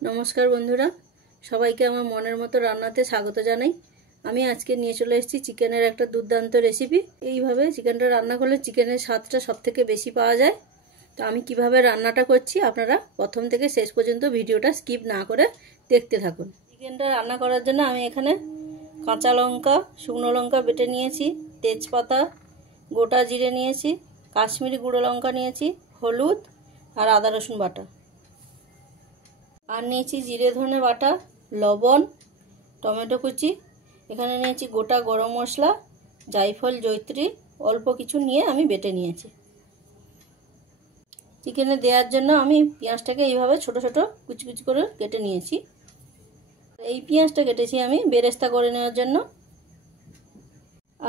নমস্কার বন্ধুরা, সবাইকে আমার মনের মতো রান্নাতে স্বাগত জানাই। আমি আজকে নিয়ে চলে এসেছি চিকেনের একটা দুর্দান্ত রেসিপি। এইভাবে চিকেনটা রান্না করলে চিকেনের স্বাদটা সবথেকে বেশি পাওয়া যায়। তো আমি কিভাবে রান্নাটা করছি আপনারা প্রথম থেকে শেষ পর্যন্ত ভিডিওটা স্কিপ না করে দেখতে থাকুন। চিকেনটা রান্না করার জন্য আমি এখানে কাঁচা লঙ্কা, শুকনো লঙ্কা বেটে নিয়েছি, তেজপাতা, গোটা জিরে নিয়েছি, কাশ্মীরি গুঁড়ো লঙ্কা নিয়েছি, হলুদ আর আদা রসুন বাটা, আর নিয়েছি জিরে ধনে বাটা, লবণ, টমেটো কুচি। এখানে নিয়েছি গোটা গরম মশলা, জায়ফল, জয়িত্রী, অল্প কিছু নিয়ে আমি বেটে নিয়েছি। চিকেনে দেওয়ার জন্য আমি পেঁয়াজটাকে এইভাবে ছোট ছোট কুচি কুচি করে কেটে নিয়েছি। এই পেঁয়াজটা কেটেছি আমি বেরেস্তা করে নেওয়ার জন্য।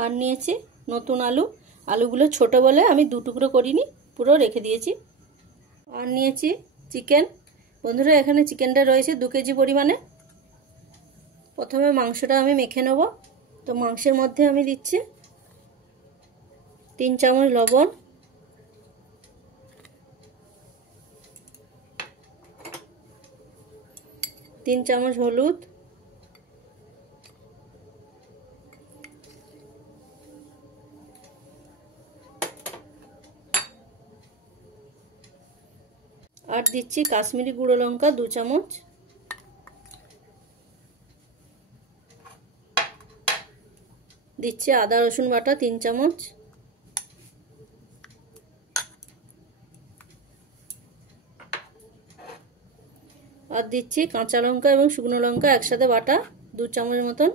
আর নিয়েছি নতুন আলু, আলুগুলো ছোট বলে আমি দু টুকরো করিনি, পুরো রেখে দিয়েছি। আর নিয়েছি চিকেন। বন্ধুরা, এখানে চিকেনটা রয়েছে 2 কেজি পরিমাণে। প্রথমে মাংসটা আমি মেখে নেব। তো মাংসের মধ্যে আমি দিচ্ছি 3 চামচ লবণ, 3 চামচ হলুদ, আর দিচ্ছি কাশ্মীরি গুঁড়ো লঙ্কা 2 চামচ, দিচ্ছি আদা রসুন বাটা 3 চামচ, আর দিচ্ছি কাঁচা লঙ্কা এবং শুকনো লঙ্কা একসাথে বাটা 2 চামচ মতন,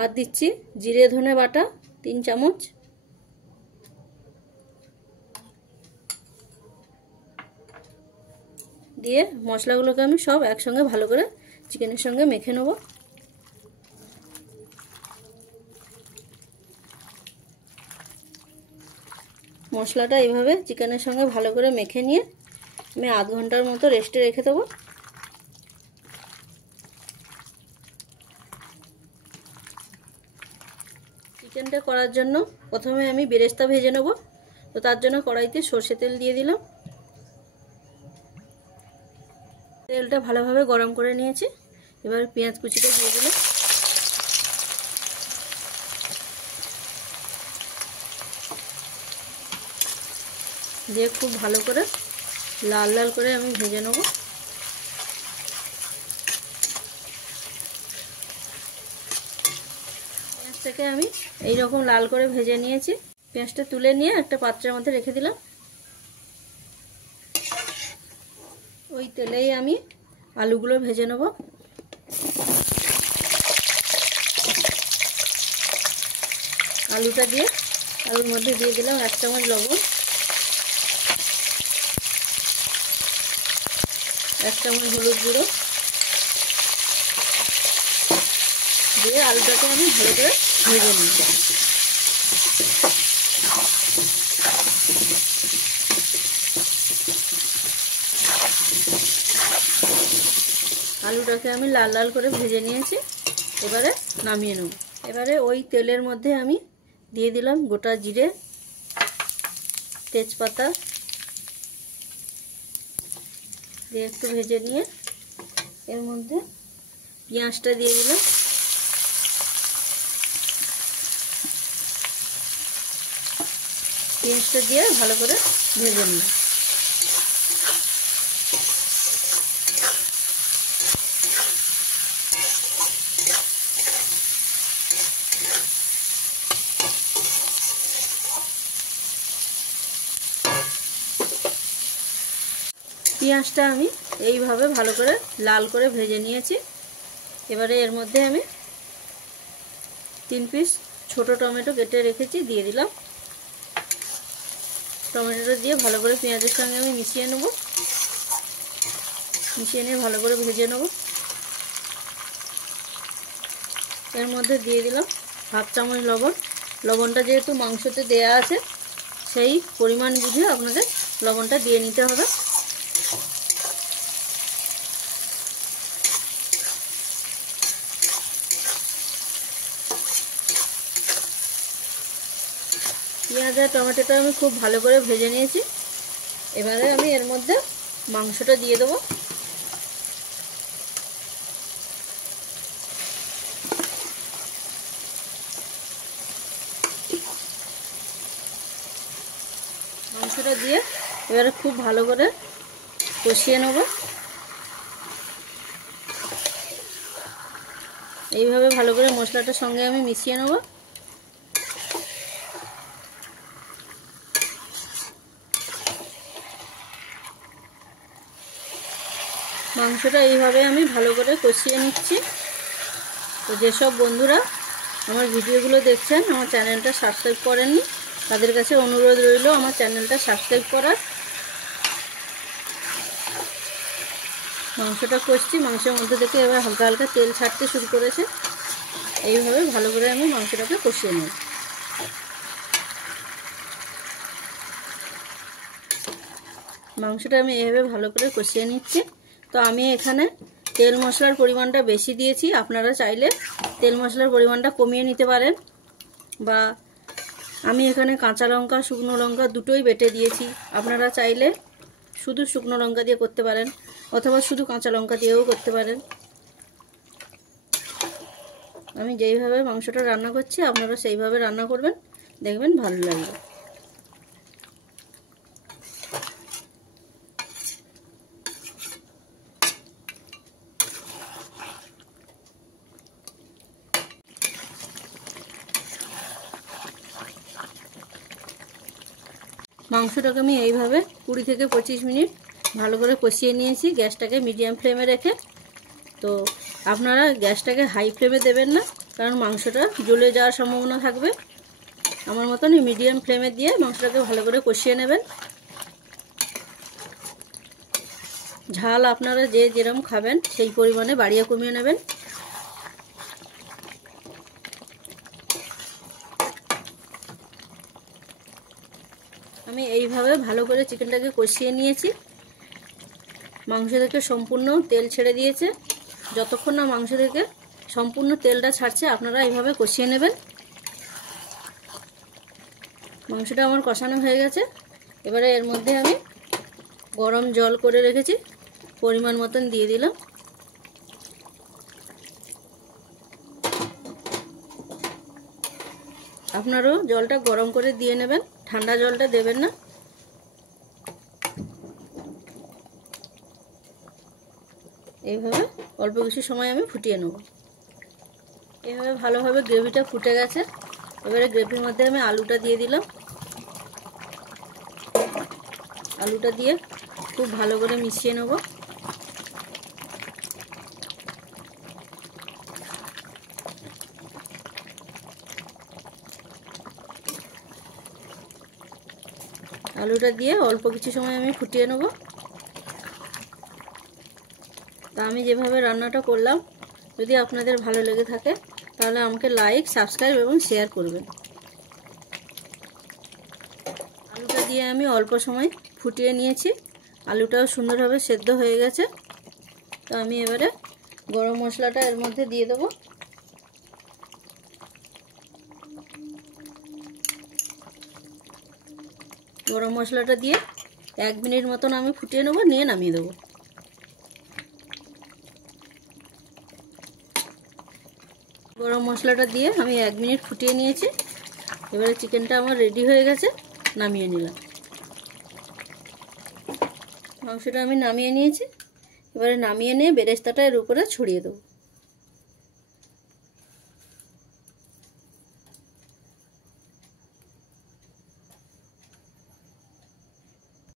আর দিচ্ছি জিরে ধনে বাটা 3 চামচ, দিয়ে মশলাগুলোকে আমি সব একসঙ্গে ভালো করে চিকেনের সঙ্গে মেখে নেব। মশলাটা এইভাবে চিকেনের সঙ্গে ভালো করে মেখে নিয়ে আমি আধ ঘন্টার মতো রেস্টে রেখে দেবো। চিকেনটা করার জন্য প্রথমে আমি বেরেস্তা ভেজে নেব। তো তার জন্য কড়াইতে সর্ষে তেল দিয়ে দিলাম। তেলটা ভালোভাবে গরম করে নিয়েছি। এবার পেঁয়াজ কুচিটা দিয়ে দিলাম। দিয়ে খুব ভালো করে লাল লাল করে আমি ভেজে নেব। পেঁয়াজটাকে আমি এইরকম লাল করে ভেজে নিয়েছি। পেঁয়াজটা তুলে নিয়ে একটা পাত্রের মধ্যে রেখে দিলাম। ওই তেলেই আমি আলুগুলো ভেজে নেব। আলুটা দিয়ে আলুর মধ্যে দিয়ে দিলাম 1 চামচ লবণ, 1 চামচ হলুদ গুঁড়ো, দিয়ে আলুটাকে আমি ভালো করে ভেজে নিই। আলুটাকে আমি লাল লাল করে ভেজে নিয়েছি। এবারে নামিয়ে নেব। এবারে ওই তেলের মধ্যে আমি দিয়ে দিলাম গোটা জিরে, তেজপাতা, দিয়ে একটু ভেজে নিয়ে এর মধ্যে পেঁয়াজটা দিয়ে দিলাম। পেঁয়াজটা দিয়ে ভালো করে ভেজে নিই। পেঁয়াজটা আমি এইভাবে ভালো করে লাল করে ভেজে নিয়েছি। এবারে এর মধ্যে আমি 3 পিস ছোট টমেটো কেটে রেখেছি দিয়ে দিলাম। টমেটোটা দিয়ে ভালো করে পেঁয়াজের সঙ্গে আমি মিশিয়ে নেব। মিশিয়ে নিয়ে ভালো করে ভেজে নেব। এর মধ্যে দিয়ে দিলাম 1/2 চামচ লবণ। লবণটা যেহেতু মাংসতে দেয়া আছে সেই পরিমাণ বুঝে আপনাদের লবণটা দিয়ে নিতে হবে। পেঁয়াজ আর টমেটোটা আমি খুব ভালো করে ভেজে নিয়েছি। এবারে আমি এর মধ্যে মাংসটা দিয়ে দেবো। মাংসটা দিয়ে এবারে খুব ভালো করে কষিয়ে নেব। এইভাবে ভালো করে মশলাটার সঙ্গে আমি মিশিয়ে নেব। মাংসটা এইভাবে আমি ভালো করে কষিয়ে নিচ্ছি। তো যেসব বন্ধুরা আমার ভিডিওগুলো দেখছেন, আমার চ্যানেলটা সাবস্ক্রাইব করেননি, তাদের কাছে অনুরোধ রইল আমার চ্যানেলটা সাবস্ক্রাইব করার। মাংসটা কষছি, মাংসের মধ্যে থেকে এবার হালকা হালকা তেল ছাড়তে শুরু করেছে। এইভাবে ভালো করে আমি মাংসটাকে কষিয়ে নেব। মাংসটা আমি এইভাবে ভালো করে কষিয়ে নিচ্ছি। তো আমি এখানে তেল মশলার পরিমাণটা বেশি দিয়েছি, আপনারা চাইলে তেল মশলার পরিমাণটা কমিয়ে নিতে পারেন। বা আমি এখানে কাঁচা লঙ্কা শুকনো লঙ্কা দুটোই বেটে দিয়েছি, আপনারা চাইলে শুধু শুকনো লঙ্কা দিয়ে করতে পারেন অথবা শুধু কাঁচা লঙ্কা দিয়েও করতে পারেন। আমি যেইভাবে মাংসটা রান্না করছি আপনারা সেইভাবে রান্না করবেন, দেখবেন ভালো লাগবে। মাংসটাকে আমি এইভাবে 20 থেকে 25 মিনিট ভালো করে কষিয়ে নিয়েছি, গ্যাসটাকে মিডিয়াম ফ্লেমে রেখে। তো আপনারা গ্যাসটাকে হাই ফ্লেমে দেবেন না, কারণ মাংসটা জ্বলে যাওয়ার সম্ভাবনা থাকবে। আমার মতন মিডিয়াম ফ্লেমে দিয়ে মাংসটাকে ভালো করে কষিয়ে নেবেন। ঝাল আপনারা যে যেরকম খাবেন সেই পরিমাণে বাড়িয়ে কমিয়ে নেবেন। আমি এইভাবে ভালো করে চিকেনটাকে কষিয়ে নিয়েছি। মাংস থেকে সম্পূর্ণ তেল ছেড়ে দিয়েছে। যতক্ষণ না মাংস থেকে সম্পূর্ণ তেলটা ছাড়ছে আপনারা এইভাবে কষিয়ে নেবেন। মাংসটা আমার কষানো হয়ে গেছে। এবারে এর মধ্যে আমি গরম জল করে রেখেছি, পরিমাণ মতন দিয়ে দিলাম। আপনারাও জলটা গরম করে দিয়ে নেবেন, ঠান্ডা জলটা দেবেন না। এইভাবে অল্প কিছু সময় আমি ফুটিয়ে নেব। এইভাবে ভালোভাবে গ্রেভিটা ফুটে গেছে। এবারে গ্রেভির মধ্যে আমি আলুটা দিয়ে দিলাম। আলুটা দিয়ে খুব ভালো করে মিশিয়ে নেব। আলুটা দিয়ে অল্প কিছু সময় আমি ফুটিয়ে নেব। তা আমি যেভাবে রান্নাটা করলাম, যদি আপনাদের ভালো লেগে থাকে তাহলে আমাকে লাইক, সাবস্ক্রাইব এবং শেয়ার করবেন। আলুটা দিয়ে আমি অল্প সময় ফুটিয়ে নিয়েছি, আলুটাও সুন্দরভাবে সেদ্ধ হয়ে গেছে। তো আমি এবারে গরম মশলাটা এর মধ্যে দিয়ে দেবো। গরম মশলাটা দিয়ে 1 মিনিট মতন আমি ফুটিয়ে নেব, নিয়ে নামিয়ে দেবো। গরম মশলাটা দিয়ে আমি 1 মিনিট ফুটিয়ে নিয়েছি। এবারে চিকেনটা আমার রেডি হয়ে গেছে, নামিয়ে নিলাম। মাংসটা আমি নামিয়ে নিয়েছি। এবারে নামিয়ে নিয়ে বেরেস্তাটা এর উপরে ছড়িয়ে দেবো।